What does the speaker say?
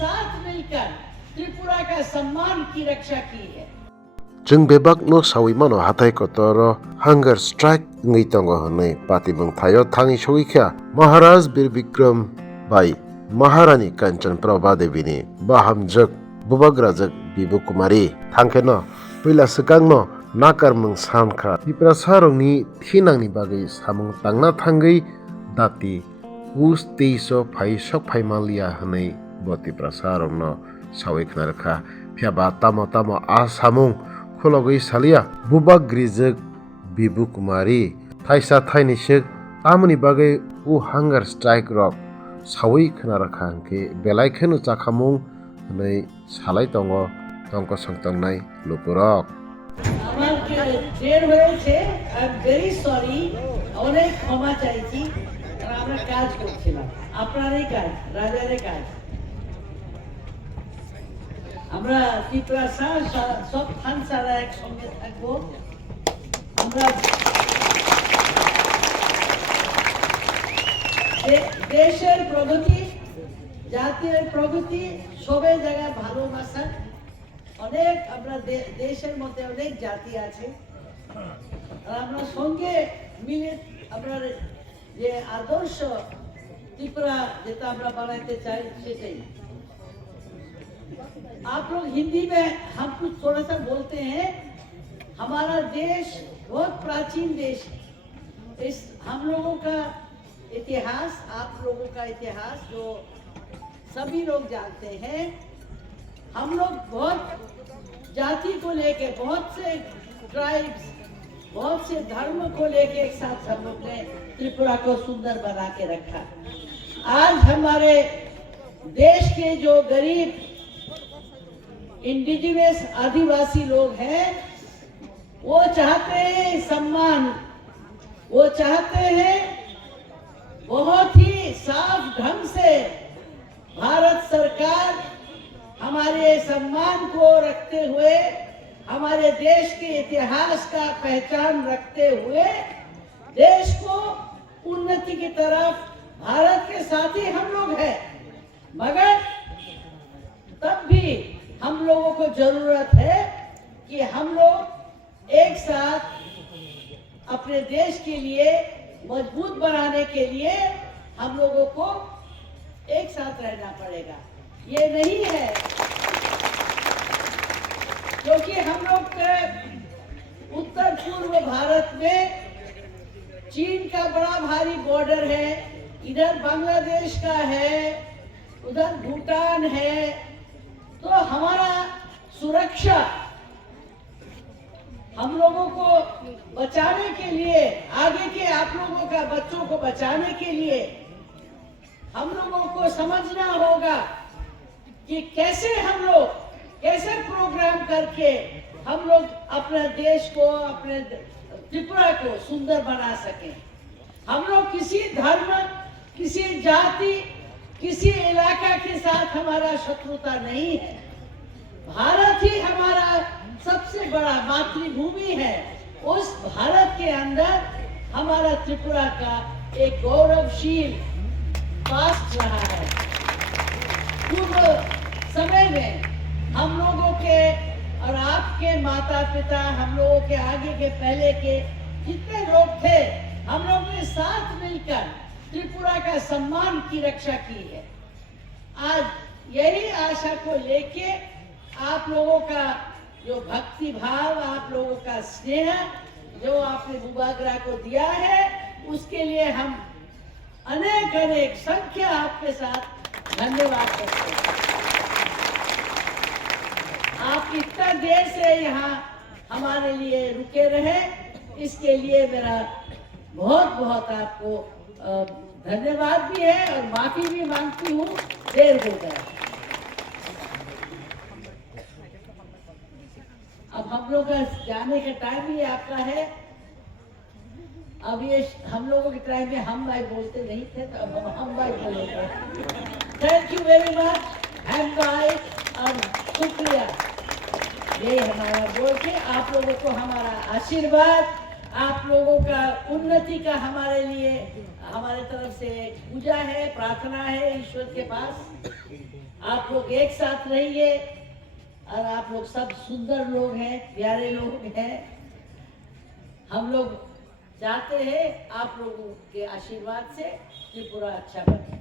साथ मिलकर त्रिपुरा का सम्मान की रक्षा की है। जों बेबाक न सावि मानो हाथाय कतर हांगार स्ट्राइक ngै tongo hwnwi patibung thayo thangi sogikha Maharaj Bir Bikram बाई महारानी कांचन प्रभा देवीनि बाहामजोग बुबाग्राजोग बिबु कुमारी थांखेनो पयला swkangno nakarmung sankha Tripura sarongni thinangni bagwi samung tangna thangwi dati us teiso phai sok phai malia hwnwi bo Tripura sarongno sawi khnarkha phiaba tamo tamo a samung khulogwi salia bubagrijak bibu kumari thaisa thainisik tamoni bagwi u hunger strike rok sawi khnarakha hwnkhe belai kheno chakhamung hwnwi salai tongo tongko songtongnai lupurok আমার দের হয়েছে I am very sorry অনেক ক্ষমা চাইছি কারণ আমরা কাজ করছিলাম আপনারই কাজ রাজারই কাজ আমরা ত্রিপুরা সব থানসারা একসঙ্গে থাকবো আমরা দেশের প্রগতি জাতীয় প্রগতি সবে জায়গায় ভালোবাসা অনেক আমরা দেশের মধ্যে অনেক জাতি আছে আর আমরা সঙ্গে মিলে আমরা যে আদর্শ ত্রিপুরা যেটা আমরা বানাতে চাই সেটাই आप लोग हिंदी में हम कुछ थोड़ा सा बोलते हैं हमारा देश बहुत प्राचीन देश इस हम लोगों का इतिहास आप लोगों का इतिहास जो सभी लोग जानते हैं हम लोग बहुत जाति को लेके बहुत से ट्राइब्स बहुत से धर्म को लेके एक साथ हम लोग ने त्रिपुरा को सुंदर बना के रखा आज हमारे देश के जो गरीब इंडिजिनस आदिवासी लोग हैं वो चाहते हैं सम्मान वो चाहते हैं बहुत ही साफ ढंग से भारत सरकार हमारे सम्मान को रखते हुए हमारे देश के इतिहास का पहचान रखते हुए देश को उन्नति की तरफ भारत के साथ ही हम लोग हैं मगर तब भी हम लोगों को जरूरत है कि हम लोग एक साथ अपने देश के लिए मजबूत बनाने के लिए हम लोगों को एक साथ रहना पड़ेगा ये नहीं है क्योंकि हम लोग उत्तर पूर्व भारत में चीन का बड़ा भारी बॉर्डर है इधर बांग्लादेश का है उधर भूटान है तो हमारा सुरक्षा हम लोगों को बचाने के लिए आगे के आप लोगों का बच्चों को बचाने के लिए हम लोगों को समझना होगा कि कैसे हम लोग कैसे प्रोग्राम करके हम लोग अपने देश को अपने त्रिपुरा को सुंदर बना सकें हम लोग किसी धर्म किसी जाति किसी इलाका के साथ हमारा शत्रुता नहीं है भारत ही हमारा सबसे बड़ा मातृभूमि है उस भारत के अंदर हमारा त्रिपुरा का एक गौरवशील पास्ट रहा है पूर्व समय में हम लोगों के और आपके माता पिता हम लोगों के आगे के पहले के जितने लोग थे हम लोग ने साथ मिलकर त्रिपुरा का सम्मान की रक्षा की है आज यही आशा को लेके आप लोगों का जो भक्ति भाव आप लोगों का स्नेह जो आपने बुबाग्रा को दिया है उसके लिए हम अनेक अनेक संख्या आपके साथ धन्यवाद करते हैं आप इतना देर से यहाँ हमारे लिए रुके रहे इसके लिए मेरा बहुत बहुत आपको धन्यवाद भी है और माफी भी मांगती हूँ देर हो गया अब हम लोग का जाने का टाइम ही आपका है अब ये हम लोगों के टाइम में हम भाई बोलते नहीं थे तो अब हम भाई बोलेंगे थैंक यू वेरी मच हम भाई और शुक्रिया ये हमारा बोल के आप लोगों को हमारा आशीर्वाद आप लोगों का उन्नति का हमारे लिए हमारे तरफ से पूजा है प्रार्थना है ईश्वर के पास आप लोग एक साथ रहिए और आप लोग सब सुंदर लोग हैं, प्यारे लोग हैं। हम लोग चाहते हैं आप लोगों के आशीर्वाद से त्रिपुरा अच्छा बने।